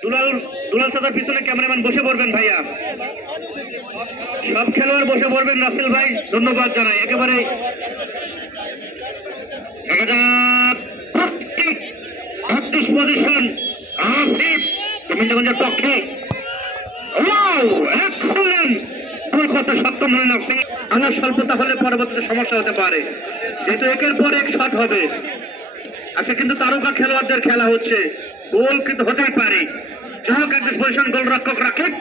দুলাল দুলাল চাচার পিছনে ক্যামেরাম্যান বসে পড়বেন ভাইয়া, সব খেলোয়াড় বসে পড়বেন। রাসেল ভাই ধন্যবাদ জানাই। একেবারে পজিশন আসিফ গোবিন্দগঞ্জের পক্ষে করতে সক্ষম হলেন আসিফ। আমার স্বল্পতা হলে পরবর্তীতে সমস্যা হতে পারে, যেহেতু একের পর এক শট হবে। আচ্ছা, কিন্তু তারকা খেলোয়াড়দের খেলা হচ্ছে, গোল কিন্তু হতেই পারে। যাক, এক পজিশন গোলরক্ষক রাকিব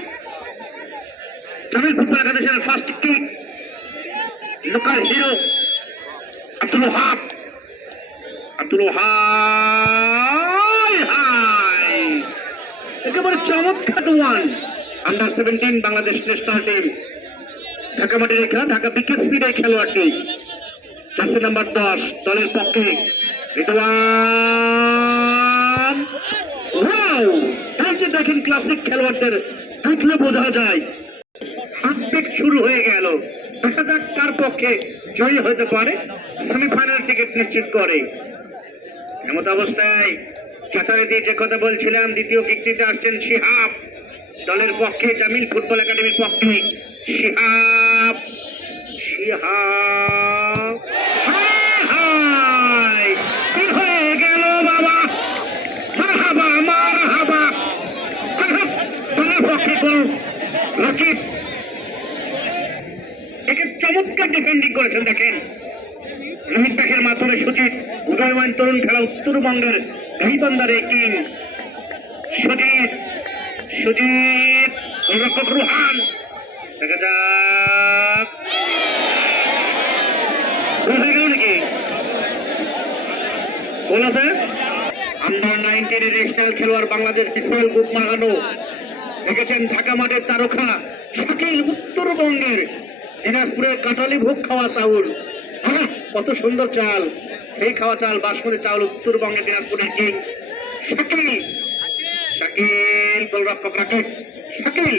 তামিল ফুটবল একাদশের first kick, local hero Abdul Wahab. একেবারে চমৎকার one. Under 17 Bangladesh national team, Dhaka মাটির খেলা, ঢাকা বিকেএসপির এই খেলোয়াড়টি জার্সি নাম্বার 10 দলের পক্ষে রিদওয়ান। দেখেন ক্লাসিক খেলোয়াড়দের দেখলে বোঝা যায় হাতপিক শুরু হয়ে গেল। দেখা যাক কার পক্ষে জয়ী হতে পারে, সেমিফাইনাল টিকিট নিশ্চিত করে। এমত অবস্থায় যথারীতি যে কথা বলছিলাম, দ্বিতীয় কিকটিতে আসছেন শিহাব দলের পক্ষে, জামিল ফুটবল একাডেমির পক্ষে শিহাব। শিহাব কি হয়ে গেল বাবা, মারহাবা মারহাবা। দলের পক্ষে গোল রাকিব, একে চমৎকার ডিফেন্ডিং করেছেন। দেখেন রোহিত ব্যাকের মাধ্যমে সুজিত, উদয়মান তরুণ খেলা উত্তরবঙ্গের গাইবান্ধারে কিং সুজিত। সুজিত গোলরক্ষক রুহান, দেখা যাক গোল হয়ে গেল নাকি? গোল আছে। আন্ডার 19 ন্যাশনাল খেলোয়াড় বাংলাদেশ বিশাল গ্রুপ মাগানো দেখেছেন। ঢাকা মাঠের তারকা শাকিল, উত্তরবঙ্গের দিনাজপুরের কাটালি ভোগ খাওয়া চাউল, কত সুন্দর চাল, সেই খাওয়া চাল বাসমতি চাউল, উত্তরবঙ্গের দিনাজপুরের কিং শাকিল। শাকিল গোলরক্ষক রাকিব, শাকিল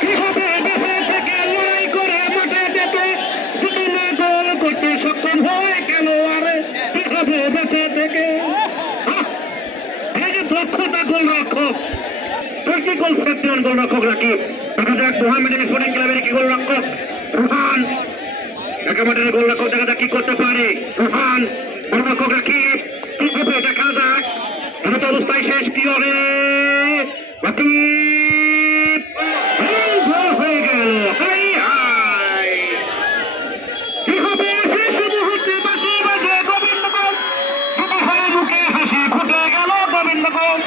কি হবে? থেকে লড়াই করে মাঠে যেতে যদি না গোল করতে সক্ষম হয় খেলোয়াড়, কি হবে বেঁচে থেকে? এই যে দক্ষতা গোলরক্ষক, প্রতি গোল ফেরত গোলরক্ষক রাকিব। দেখা যাক মোহামেডান স্পোর্টিং ক্লাবের কি গোলরক্ষক রুহান, ঢাকা মাঠের গোলরক্ষক দেখা যাক কি করতে পারে। রুহান গোলরক্ষক রাকিব, কি হবে দেখা যাক। এমত অবস্থায় শেষ কি হবে? রাকিব গোল হয়ে গেল। হাই হাই, কি হবে? শেষ মুহূর্তে বাঁশি বাজে গোবিন্দগঞ্জ, শুধু হয়ে মুখে হাসি ফুটে গেল গোবিন্দগঞ্জ।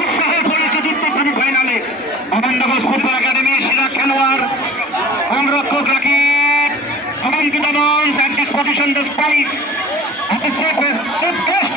উৎসাহে পড়েছে জিততে সেমিফাইনালে গোবিন্দগঞ্জ ফুটবল একাডেমির সেরা খেলোয়াড় গোলরক্ষক Rakib. Gobindaganj at this position despite at the safest